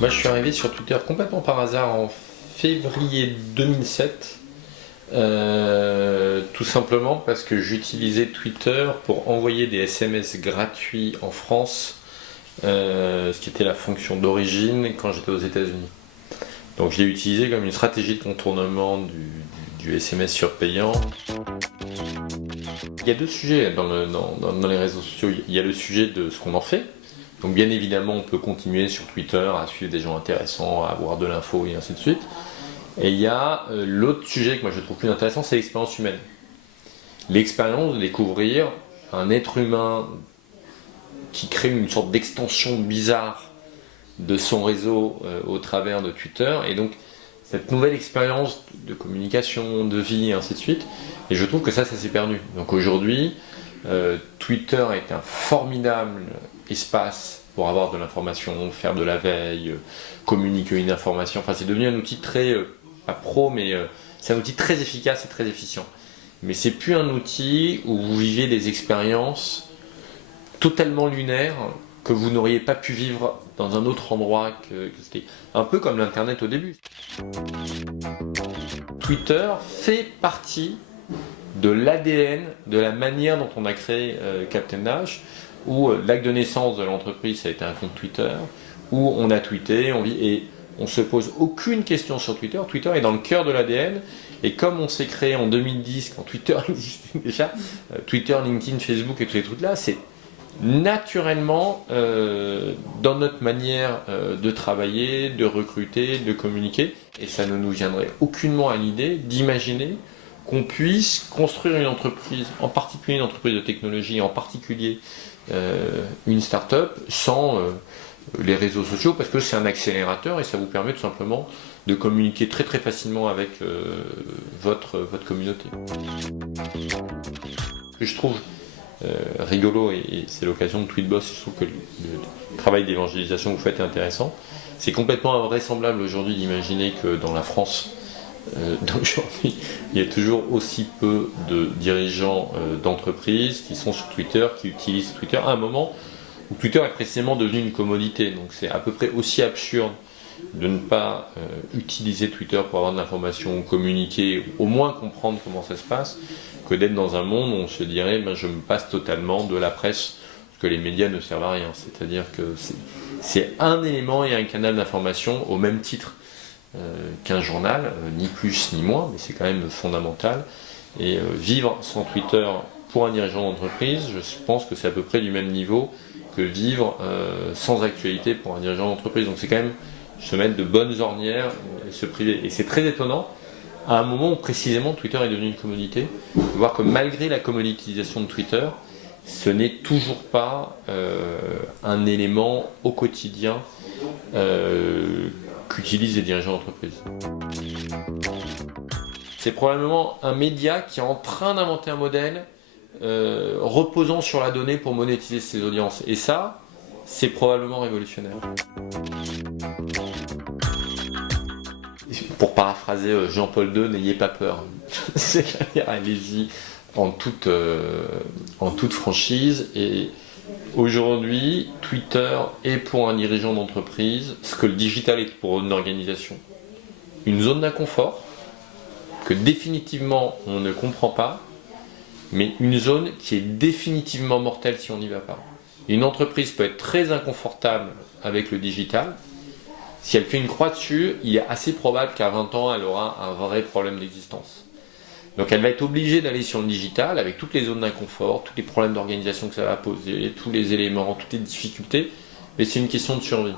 Moi, je suis arrivé sur Twitter complètement par hasard en février 2007. Tout simplement parce que j'utilisais Twitter pour envoyer des SMS gratuits en France, ce qui était la fonction d'origine quand j'étais aux États-Unis. Donc je l'ai utilisé comme une stratégie de contournement du SMS surpayant. Il y a deux sujets dans les réseaux sociaux. Il y a le sujet de ce qu'on en fait. Donc bien évidemment, on peut continuer sur Twitter à suivre des gens intéressants, à avoir de l'info et ainsi de suite. Et il y a l'autre sujet que moi je trouve plus intéressant, c'est l'expérience humaine. L'expérience de découvrir un être humain qui crée une sorte d'extension bizarre de son réseau au travers de Twitter. Et donc cette nouvelle expérience de communication, de vie, et ainsi de suite. Et je trouve que ça s'est perdu. Donc aujourd'hui, Twitter est un formidable espace pour avoir de l'information, faire de la veille, communiquer une information. Enfin, c'est devenu un outil très, pas pro, mais c'est un outil très efficace et très efficient. Mais c'est plus un outil où vous vivez des expériences totalement lunaires que vous n'auriez pas pu vivre dans un autre endroit que c'était un peu comme l'Internet au début. Twitter fait partie de l'ADN, de la manière dont on a créé Captain Dash, où l'acte de naissance de l'entreprise, ça a été un compte Twitter, où on a tweeté, on vit, et on ne se pose aucune question sur Twitter. Twitter est dans le cœur de l'ADN, et comme on s'est créé en 2010, quand Twitter existait déjà, Twitter, LinkedIn, Facebook et tous ces trucs-là, c'est naturellement dans notre manière de travailler, de recruter, de communiquer, et ça ne nous viendrait aucunement à l'idée d'imaginer qu'on puisse construire une entreprise, en particulier une entreprise de technologie, en particulier une start-up, sans les réseaux sociaux, parce que c'est un accélérateur et ça vous permet tout simplement de communiquer très très facilement avec votre communauté. Ce que je trouve rigolo, et c'est l'occasion de Tweetboss, je trouve que le travail d'évangélisation que vous faites est intéressant. C'est complètement invraisemblable aujourd'hui d'imaginer que dans la France d'aujourd'hui, il y a toujours aussi peu de dirigeants d'entreprises qui sont sur Twitter, qui utilisent Twitter à un moment où Twitter est précisément devenu une commodité. Donc c'est à peu près aussi absurde de ne pas utiliser Twitter pour avoir de l'information, communiquer, au moins comprendre comment ça se passe, que d'être dans un monde où on se dirait je me passe totalement de la presse, parce que les médias ne servent à rien. C'est-à-dire que c'est un élément et un canal d'information au même titre qu'un journal, ni plus ni moins, mais c'est quand même fondamental. Et vivre sans Twitter pour un dirigeant d'entreprise, je pense que c'est à peu près du même niveau que vivre sans actualité pour un dirigeant d'entreprise. Donc c'est quand même se mettre de bonnes ornières et se priver. Et c'est très étonnant, à un moment où précisément Twitter est devenu une commodité, de voir que malgré la commoditisation de Twitter, ce n'est toujours pas un élément au quotidien qu'utilisent les dirigeants d'entreprise. C'est probablement un média qui est en train d'inventer un modèle reposant sur la donnée pour monétiser ses audiences. Et ça, c'est probablement révolutionnaire. Pour paraphraser Jean-Paul II, n'ayez pas peur. C'est-à-dire, allez-y en toute franchise. Et aujourd'hui, Twitter est pour un dirigeant d'entreprise ce que le digital est pour une organisation. Une zone d'inconfort que définitivement on ne comprend pas, mais une zone qui est définitivement mortelle si on n'y va pas. Une entreprise peut être très inconfortable avec le digital. Si elle fait une croix dessus, il est assez probable qu'à 20 ans, elle aura un vrai problème d'existence. Donc elle va être obligée d'aller sur le digital avec toutes les zones d'inconfort, tous les problèmes d'organisation que ça va poser, tous les éléments, toutes les difficultés, mais c'est une question de survie.